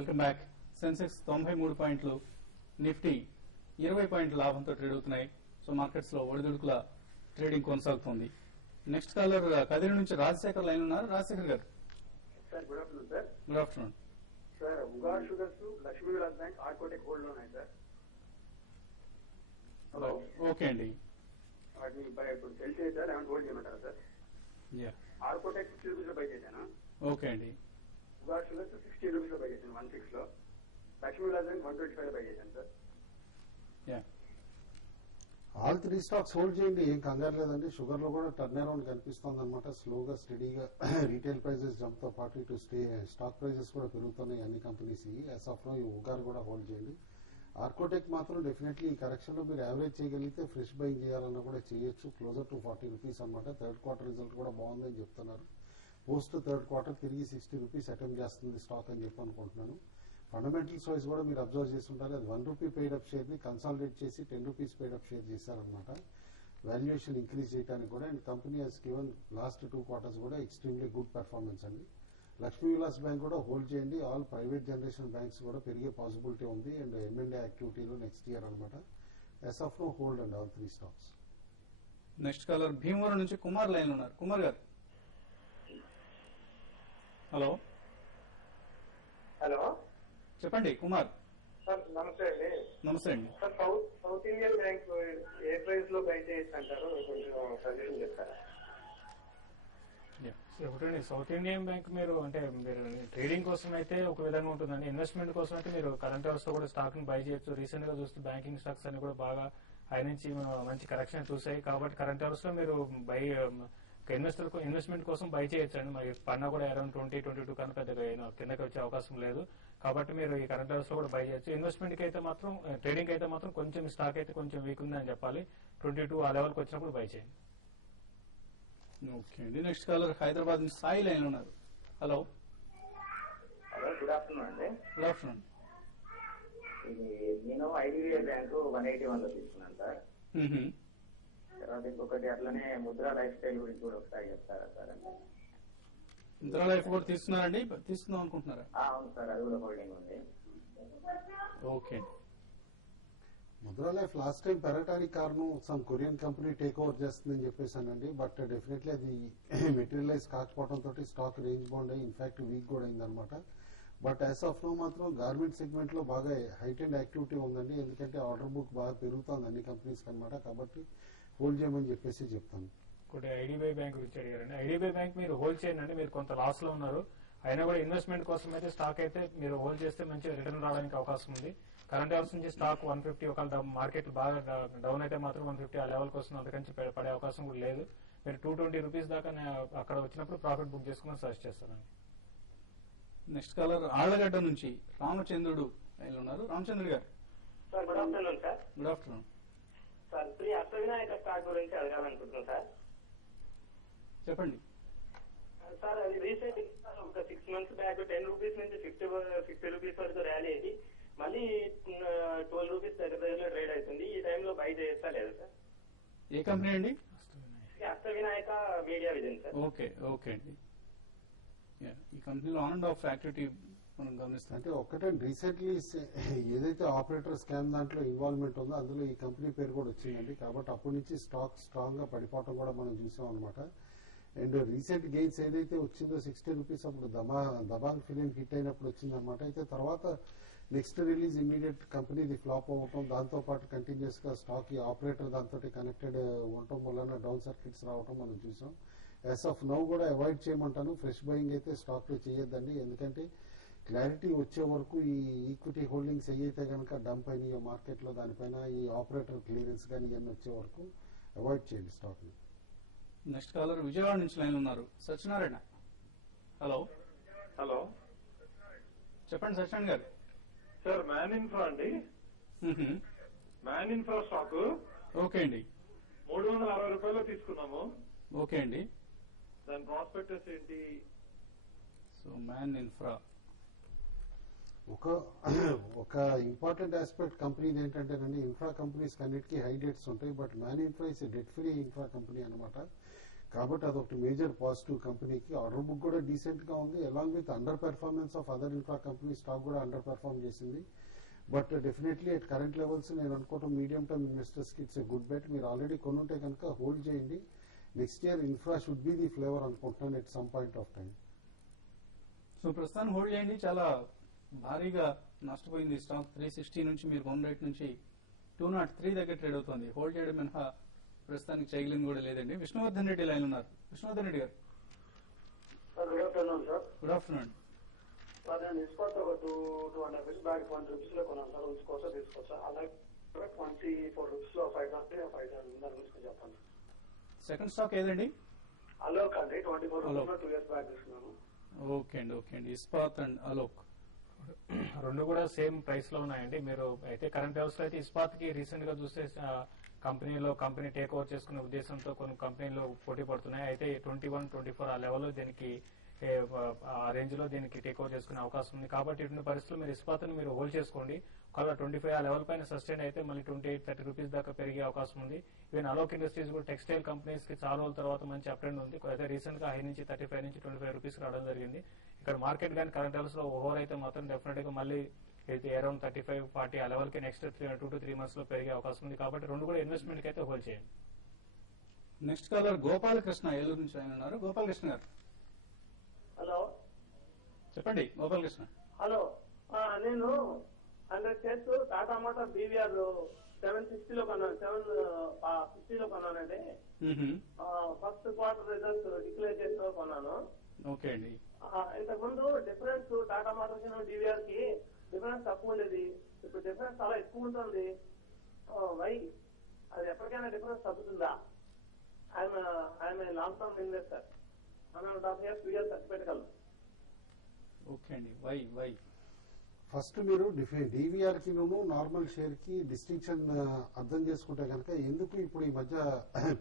Welcome back. Sensex 93 పాయింట్లు, Nifty 20 పాయింట్ల లాభంతో ట్రేడ్ అవుతున్నాయి. సో మార్కెట్స్ లో ఒడిదుడుకుల ట్రేడింగ్ కొనసాగుతోంది. నెక్స్ట్ కాలర్ కదిరి నుంచి రాజశేఖర్ లైన్ ఉన్నారు. రాజశేఖర్ గారు sir, good afternoon sir. Good afternoon sir, Uga sugars, Lakshmi Vilas bank, Arcotech hold లో ఉన్నాయి సార్. హలో, ఓకే అండి. వాటిని ఇప్పుడు సెల్ చేశారు, ఏమైనా హోల్డ్ చేయమంటారా సార్? ఆర్కోటెక్ 60 రూపీస్ లో బై చేశాను. ఓకే అండి. ఉగా షుగర్స్ 60 రూపీస్ లో బై చేశాను, 16 లో. లక్ష్మీ విలాస్ బ్యాంక్ 125 లో బై చేశాను sir. All three stocks hold చేయండి, ఏం కంగారు లేదండి. షుగర్ లో కూడా టర్న్ అరౌండ్ కనిపిస్తుంది అనమాట. స్లోగా స్టడీగా రీటైల్ ప్రైజెస్ జంప్ తో పాటు ఇటు స్టాక్ ప్రైజెస్ కూడా పెరుగుతున్నాయి అన్ని కంపెనీస్. యాజ్ ఆఫ్ నో ఈ ఉగార్ కూడా హోల్డ్ చేయండి. ఆర్కోటెక్ మాత్రం డెఫినెట్లీ ఈ కరెక్షన్ లో మీరు యావరేజ్ చేయగలిగితే ఫ్రెష్ బయింగ్ చేయాలన్నా కూడా చేయొచ్చు. క్లోజర్ టు 40 రూపీస్ అనమాట. థర్డ్ క్వార్టర్ రిజల్ట్ కూడా బాగుందని చెప్తున్నారు. పోస్ట్ థర్డ్ క్వార్టర్ తిరిగి 60 రూపీస్ అటెంప్ట్ చేస్తుంది స్టాక్ అని చెప్పి అనుకుంటున్నాను. ఫండమెంటల్స్ వైజ్ కూడా మీరు అబ్జర్వ్ చేస్తుంటారు. అది 1 రూపీ పెయిడ్ అప్ షేర్ ని కన్సాలిడేట్ చేసి 10 రూపీస్ పెయిడ్ అప్ షేర్ చేశారనమాట. వాల్యుయేషన్ ఇంక్రీజ్ చేయడానికి కూడా. And company has given last 2 quarters కూడా ఎక్స్ట్రీమ్లీ గుడ్ పెర్ఫార్మెన్స్ అండి. లక్ష్మీ విలాస్ బ్యాంక్ కూడా హోల్డ్ చేయండి. ఆల్ ప్రైవేట్ జనరేషన్ బ్యాంక్స్ కూడా పెరిగే పాసిబిలిటీ ఉంది. అండ్ M&A యాక్టివిటీలో నెక్స్ట్ ఇయర్ అనమాట. As of now hold and all three stocks. Next caller Bhimavaram నుంచి కుమార్ లైన్ ఉన్నారు. కుమార్ గారు హలో. హలో చెప్పండి కుమార్. సార్ నమస్తే అండి. నమస్తే అండి. సార్, సౌత్ ఇండియన్ బ్యాంక్ ఏ ప్రైస్ లో బై చేయొచ్చు అంటారు, కొంచెం సజెషన్ చెప్తారా? ఒకటండి, సౌత్ ఇండియన్ బ్యాంక్ మీరు ట్రేడింగ్ కోసం అయితే ఒక విధంగా ఉంటుందండి. ఇన్వెస్ట్మెంట్ కోసం అయితే మీరు కరెంట్ అవర్స్ లో కూడా స్టాక్ ని బై చేయొచ్చు. రీసెంట్ గా చూస్తే బ్యాంకింగ్ స్టాక్స్ అన్ని కూడా బాగా హై నుంచి మంచి కరెక్షన్ చూసాయి. కాబట్టి కరెంట్ అవర్స్ లో మీరు ఇన్వెస్ట్మెంట్ కోసం బై చేయొచ్చండి. మరి పన్నా కూడా అరౌండ్ 20-22 కన్నా పెద్దగా కిందకి వచ్చే అవకాశం లేదు. కాబట్టి మీరు ఈ కరెంట్ అవర్స్ లో కూడా బై చేయొచ్చు. ఇన్వెస్ట్మెంట్ కి అయితే మాత్రం, ట్రేడింగ్ అయితే మాత్రం కొంచెం స్టాక్ అయితే కొంచెం వీక్ ఉందని చెప్పాలి. 22 ఆ లెవెల్ కి వచ్చినప్పుడు బై చేయండి. ఓకే అండి. నెక్స్ట్ కాలర్ హైదరాబాద్ నుంచి సాయి లైన్ ఉన్నారు. హలో. హలో, గుడ్ ఆఫ్టర్నూన్ అండి. Good afternoon. ఇది నేను IDBI బ్యాంకు 181 లో తీసుకున్నాను సార్. తర్వాత ఇంకొకటి అట్లనే ముద్రా లైఫ్ స్టైల్ గురించి కూడా ఒకసారి చెప్తారా సార్? అంటే ముద్రా లైఫ్ కూడా తీసుకున్నారండి, తీసుకుందాం అనుకుంటున్నారా? అవును సార్, అది కూడా హోల్డింగ్ ఉంది. Okay. Mudra life last time పెరగడానికి కారణం some Korean company take over చేస్తుందని చెప్పేసానండి. బట్ డెఫినెట్లీ అది మెటీరియలైజ్ కాకపోవడంతో స్టాక్ రేంజ్ బౌండ్ అయ్యి ఇన్ఫాక్ట్ వీక్ కూడా అయిందనమాట. బట్ యాజ్ ఆఫ్ నో మాత్రం గార్మెంట్ సెగ్మెంట్ లో బాగా హైట్ అండ్ యాక్టివిటీ ఉందండి. ఎందుకంటే ఆర్డర్ బుక్ బాగా పెరుగుతుంది అన్ని కంపెనీస్ అనమాట. కాబట్టి హోల్డ్ చేయమని చెప్పేసి చెప్తాను. ఒకటి IDBI బ్యాంక్ గురించి అడిగారండి. IDBI బ్యాంక్ మీరు హోల్డ్ చేయండి. మీరు కొంత లాస్ లో ఉన్నారు, అయినా కూడా ఇన్వెస్ట్మెంట్ కోసం అయితే స్టాక్ అయితే మీరు హోల్డ్ చేస్తే మంచి రిటర్న్ రావడానికి అవకాశం ఉంది. కరెంట్ అవర్స్ నుంచి స్టాక్ 150, ఒకవేళ మార్కెట్ బాగా డౌన్ అయితే మాత్రం 150 ఆ లెవెల్ కోసం అంతకంచి పడే అవకాశం కూడా లేదు. మీరు 220 రూపీస్ దాకా అక్కడ వచ్చినప్పుడు ప్రాఫిట్ బుక్ చేసుకోమని సజెస్ట్ చేస్తానండి. నెక్స్ట్ కాలర్ ఆళ్లగడ్డ నుంచి రామచంద్రుడు లైన్ ఉన్నారు. రామచంద్రుడు గారు sir, good afternoon sir. Good afternoon sir, Shri Ashtavinayak stock గురించి అడగాలనుకుంటున్నాను సార్. చెప్పండి సార్, అది రీసెంట్ ఒక 6 months బ్యాక్ 10 రూపీస్ నుంచి 50 రూపీస్ వరకు ర్యాలీ అయ్యి మళ్ళీ 12 రూపీస్ దగ్గర ట్రేడ్ అవుతుంది. ఈ టైంలో బై చేయొచ్చా లేదా సార్? ఏ కంపెనీ అండి? Ashtavinayak media vision sir. Okay okay అండి. ఈ కంపెనీలో ఆన్ అండ్ ఆఫ్ యాక్టివిటీ మనం గమనిస్తాం. అంటే ఒక్కటే రీసెంట్లీ ఏదైతే ఆపరేటర్ స్కామ్ దాంట్లో ఇన్వాల్వ్మెంట్ ఉందో అందులో ఈ కంపెనీ పేరు కూడా వచ్చిందండి. కాబట్టి అప్పటి నుంచి స్టాక్ స్ట్రాంగ్ గా పడిపోవడం కూడా మనం చూసాం అనమాట. అండ్ రీసెంట్ గెయిన్స్ ఏదైతే వచ్చిందో 60 రూపీస్ అప్పుడు దబాంగ్ ఫిలిం హిట్ అయినప్పుడు వచ్చిందనమాట. అయితే తర్వాత నెక్స్ట్ రిలీజ్ ఇమీడియట్ కంపెనీది ఫ్లాప్ అవ్వటం, దాంతో పాటు కంటిన్యూస్ గా స్టాక్ ఈ ఆపరేటర్ దాంతో కనెక్టెడ్ ఉండటం వలన డౌన్ సర్క్యూట్స్ రావటం మనం చూసాం. యాజ్ ఆఫ్ నౌ కూడా అవాయిడ్ చేయమంటాను. ఫ్రెష్ బయింగ్ అయితే స్టాక్ లో చేయొద్దండి. ఎందుకంటే క్లారిటీ వచ్చే వరకు ఈ ఈక్విటీ హోల్డింగ్స్ ఏవైతే కనుక డంప్ అయినాయో మార్కెట్ లో దానిపైన ఈ ఆపరేటర్ క్లియరెన్స్ కానీ ఇవన్నీ వచ్చే వరకు అవాయిడ్ చేయండి స్టాక్ ని. నెక్స్ట్ కాలర్ విజయవాడ నుంచి లైన్ ఉన్నారు. సత్యనారాయణ. హలో. హలో, చెప్పండి సత్యనారాయణ గారు. సార్ మ్యాన్ ఇన్ఫ్రా అండి. మ్యాన్ ఇన్ఫ్రా స్టాక్ ఓకే అండి. 360 రూపాయలు తీసుకున్నాము. ఓకే అండి. దాని ప్రాస్పెక్టస్ ఏంటి? సో మ్యాన్ ఇన్ఫ్రా ఒక ఇంపార్టెంట్ ఆస్పెక్ట్ కంపెనీ ఏంటంటేనండి, ఇన్ఫ్రా కంపెనీస్ అన్నిటికీ హై డెట్స్ ఉంటాయి. But man infra is debt free infra company అనమాట. కాబట్టి అదొకటి మేజర్ పాజిటివ్ కంపెనీకి. ఆర్డర్ బుక్ కూడా డీసెంట్ గా ఉంది. Along with under performance of other infra company stock కూడా అండర్ పెర్ఫార్మ్ చేసింది. But definitely at current levels నేను అనుకోవటం మీడియం టర్మ్ ఇన్వెస్టర్స్ కి ఇట్స్ ఎ గుడ్ బెట్. మీరు ఆల్రెడీ కొనుంటే కనుక హోల్డ్ చేయండి. Next year infra should be the flavour అనుకుంటున్నాను at some point of time. So ప్రస్తుతాన్ని హోల్డ్ చేయండి. చాలా భారీగా నష్టపోయింది స్టాక్. 360 నుంచి మీరు కొన్న రేట్ నుంచి 203 దగ్గర ట్రేడ్ అవుతుంది. హోల్డ్ చేయడం మినహా ప్రస్తుతానికి చేయగలిగింది కూడా లేదండి. విష్ణువర్ధన్ రెడ్డి లైన్ ఉన్నారు. విష్ణువర్ధన్ రెడ్డి గారు, good afternoon sir. Good afternoon. Sir నేను ఇస్పాత్ ఒక 2.5 రూపీస్ బ్యాగ్ 20 రూపీస్ లో కొన్నాను సార్. ఉంచుకోవచ్చా తీసుకోవచ్చా? అలాగే 24 రూపీస్ లో 5 దాని గురించి చెప్పండి. సెకండ్ స్టాక్ ఏదండి? అలోక్ అండి 24 రూపీస్ లో 2 ఇయర్స్ బ్యాగ్ తీసుకున్నాను. ఓకే అండి. ఇస్పాత్ అండ్ అలోక్ రెండు కూడా సేమ్ ప్రైస్ లో ఉన్నాయండి. మీరు అయితే కరెంట్ లెవెల్స్ లో అయితే ఇస్పాత్ కి రీసెంట్ గా చూస్తే కంపెనీ టేక్ ఓవర్ చేసుకునే ఉద్దేశంతో కొన్ని కంపెనీలు పోటీ పడుతున్నాయి. అయితే 21, 24 ఆ లెవెల్లో దీనికి ఆ రేంజ్ లో దీనికి టేక్ ఓవర్ చేసుకునే అవకాశం ఉంది. కాబట్టి ఇటువంటి పరిస్థితుల్లో మీరు ఇస్పాత్ని మీరు హోల్డ్ చేసుకోండి. ఒకవేళ 25 ఆ లెవెల్ పైన సస్టైన్ అయితే మళ్ళీ 28, 30 రూపీస్ దాకా పెరిగే అవకాశం ఉంది. ఈవెన్ అలోక్ ఇండస్ట్రీస్ కూడా టెక్స్టైల్ కంపెనీస్ కి చాలా రోజుల తర్వాత మంచి అప్ ట్రెండ్ ఉంది. అయితే రీసెంట్ గా హై నుంచి 35 నుంచి 25 రూపీస్ రావడం జరిగింది. ఇక్కడ మార్కెట్ కానీ కరెంట్ లెవెల్స్ లో ఓవర్ అయితే మాత్రం డెఫినెట్ గా మళ్ళీ అరౌండ్ 35, 40 ఆ లెవెల్ కి నెక్స్ట్ 2 to 3 మంత్స్ లో పెరిగే అవకాశం ఉంది. కాబట్టి రెండు కూడా ఇన్వెస్ట్మెంట్ కి అయితే హోల్డ్ చేయండి. నెక్స్ట్ కాలర్ గోపాలకృష్ణ ఏలూరు నుంచి ఆయన ఉన్నారు. గోపాలకృష్ణ గారు హలో చెప్పండి. గోపాలకృష్ణ, హలో నేను 100 షేర్స్ టాటా మోటార్ బీవీఆర్ 760 లో కొన్నాను, 750 లో కొన్నానండి. ఫస్ట్ క్వార్టర్ రిజల్ట్స్ డిక్లేర్ చేస్తూ కొన్నాను. ఓకే అండి. ఇంతకుముందు డిఫరెన్స్ టాటా మోటార్స్ డివిఆర్ కి డిఫరెన్స్ తక్కువ ఉండేది. ఇప్పుడు డిఫరెన్స్ చాలా ఎక్కువ ఉంటుంది. వై అది ఎప్పటికైనా డిఫరెన్స్ తగ్గుతుందా? I'm long term investor. 1.5 years 2 years certificate. Okay అండి. వై ఫస్ట్ మీరు డివిఆర్ కి నార్మల్ షేర్ కి డిస్టింక్షన్ అర్థం చేసుకుంటే కనుక ఎందుకు ఇప్పుడు ఈ మధ్య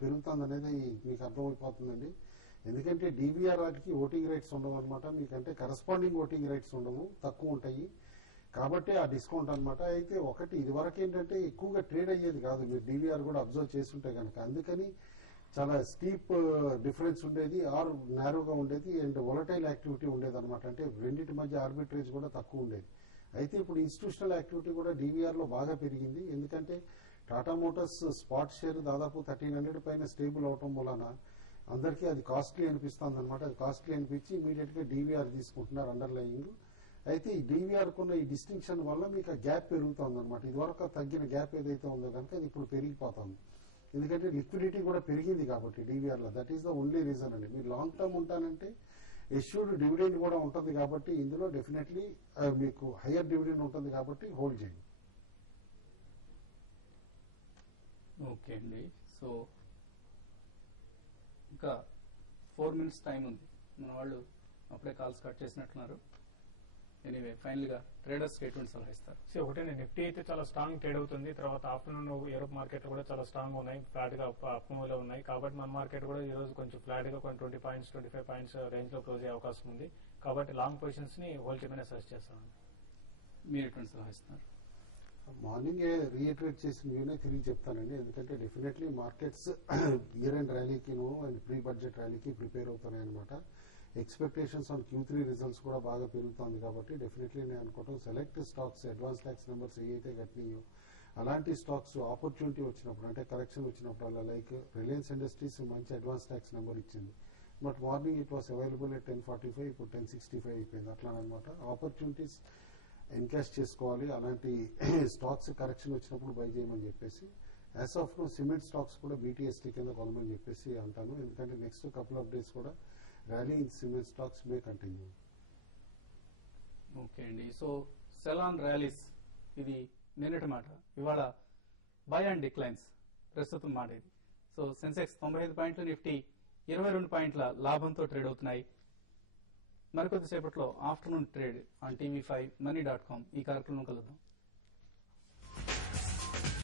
పెరుగుతుంది అనేది మీకు అర్థమైపోతుందండి. ఎందుకంటే డివిఆర్ వాటికి ఓటింగ్ రైట్స్ ఉండవు అనమాట. మీకంటే కరస్పాండింగ్ ఓటింగ్ రైట్స్ ఉండవు, తక్కువ ఉంటాయి. కాబట్టి ఆ డిస్కౌంట్ అనమాట. అయితే ఒకటి ఇది వరకు ఏంటంటే ఎక్కువగా ట్రేడ్ అయ్యేది కాదు. మీరు డివిఆర్ కూడా అబ్జర్వ్ చేస్తుంటే కనుక అందుకని చాలా స్టీప్ డిఫరెన్స్ ఉండేది, ఆర్ నేరోగా ఉండేది, అండ్ వొలటైల్ యాక్టివిటీ ఉండేది అనమాట. అంటే రెండింటి మధ్య ఆర్బిట్రేజ్ కూడా తక్కువ ఉండేది. అయితే ఇప్పుడు ఇన్స్టిట్యూషనల్ యాక్టివిటీ కూడా డివిఆర్ లో బాగా పెరిగింది. ఎందుకంటే టాటా మోటార్స్ స్పాట్ షేర్ దాదాపు 1300 పైన స్టేబుల్ అవటం వలన అందరికీ అది కాస్ట్లీ అనిపిస్తుంది అనమాట. అది కాస్ట్లీ అనిపించి ఇమీడియట్ గా డివిఆర్ తీసుకుంటున్నారు అండర్లయింగ్. అయితే ఈ డివిఆర్ కున్న ఈ డిస్టింక్షన్ వల్ల మీకు ఆ గ్యాప్ పెరుగుతుంది అనమాట. ఇదివరకు తగ్గిన గ్యాప్ ఏదైతే ఉందో కనుక అది ఇప్పుడు పెరిగిపోతుంది. ఎందుకంటే లిక్విడిటీ కూడా పెరిగింది కాబట్టి డివిఆర్ లో. That is the only reason అండి. మీరు లాంగ్ టర్మ్ ఉంటానంటే ఇష్యూడ్ డివిడెండ్ కూడా ఉంటుంది కాబట్టి ఇందులో డెఫినెట్లీ మీకు హయ్యర్ డివిడెండ్ ఉంటుంది కాబట్టి హోల్డ్ చేయండి. ఓకే అండి. సో ఇంకా 4 minutes టైం ఉంది. మన వాళ్ళు అప్పుడే కాల్స్ కట్ చేసినట్లున్నారు. ఎనీవే ఫైనల్ గా ట్రేడర్స్ ఎటువంటి సలహా ఇస్తారు? సో ఒకటే నిఫ్టీ అయితే చాలా స్ట్రాంగ్ ట్రేడ్ అవుతుంది. తర్వాత ఆఫ్టర్నూన్ యూరోప్ మార్కెట్ కూడా చాలా స్ట్రాంగ్ ఉన్నాయి, ఫ్లాట్ గా అప్ మూవ్ లో ఉన్నాయి. కాబట్టి మన మార్కెట్ కూడా ఈ రోజు కొంచెం ఫ్లాట్ గా 20 పాయింట్స్ 25 పాయింట్స్ రేంజ్ లో క్లోజ్ అయ్యే అవకాశం ఉంది. కాబట్టి లాంగ్ పొజిషన్స్ ని హోల్డ్ చేయమని సజెస్ట్ చేస్తాను. మీరు ఎటువంటి సలహా ఇస్తున్నారు? మార్నింగ్ రీఇటరేట్ చేసిన వ్యూనే తిరిగి చెప్తానండి. ఎందుకంటే డెఫినెట్లీ మార్కెట్స్ ఇయర్ ఎండ్ ర్యాలీకి అండ్ ప్రీ బడ్జెట్ ర్యాలీకి ప్రిపేర్ అవుతున్నాయి అనమాట. ఎక్స్పెక్టేషన్స్ ఆన్ Q3 రిజల్ట్స్ కూడా బాగా పెరుగుతుంది కాబట్టి డెఫినెట్లీ నేను అనుకోవటం select stocks advance tax numbers ఏవైతే కట్టినాయో అలాంటి స్టాక్స్ ఆపర్చునిటీ వచ్చినప్పుడు అంటే కరెక్షన్ వచ్చినప్పుడు అలా లైక్ రిలయన్స్ ఇండస్ట్రీస్ మంచి అడ్వాన్స్ ట్యాక్స్ నెంబర్ ఇచ్చింది. But morning it was available at 10.45, ఇప్పుడు 10.65 అయిపోయింది. అట్లా అనమాట. ఆపర్చునిటీస్ ఎన్కాష్ చేసుకోవాలి. అలాంటి స్టాక్స్ కరెక్షన్ వచ్చినప్పుడు బై చేయమని చెప్పేసి as of now cement stocks కూడా BTST కింద కొనమని చెప్పేసి అంటాను. ఎందుకంటే నెక్స్ట్ కపుల్ ఆఫ్ డేస్ కూడా rally in cement stocks may continue. Okay అండి. సో సెల్ ఆన్ ర్యాలీస్ ఇది నిన్నటి మాట. ఇవాళ బై అండ్ డిక్లైన్స్ ప్రస్తుతం మాట ఇది. సో సెన్సెక్స్ 95 పాయింట్లు, నిఫ్టీ 22 పాయింట్ల లాభంతో ట్రేడ్ అవుతున్నాయి. మరికొద్దిసేపట్లో afternoon trade on TV5 money.com ఈ కార్యక్రమం కలుద్దాం.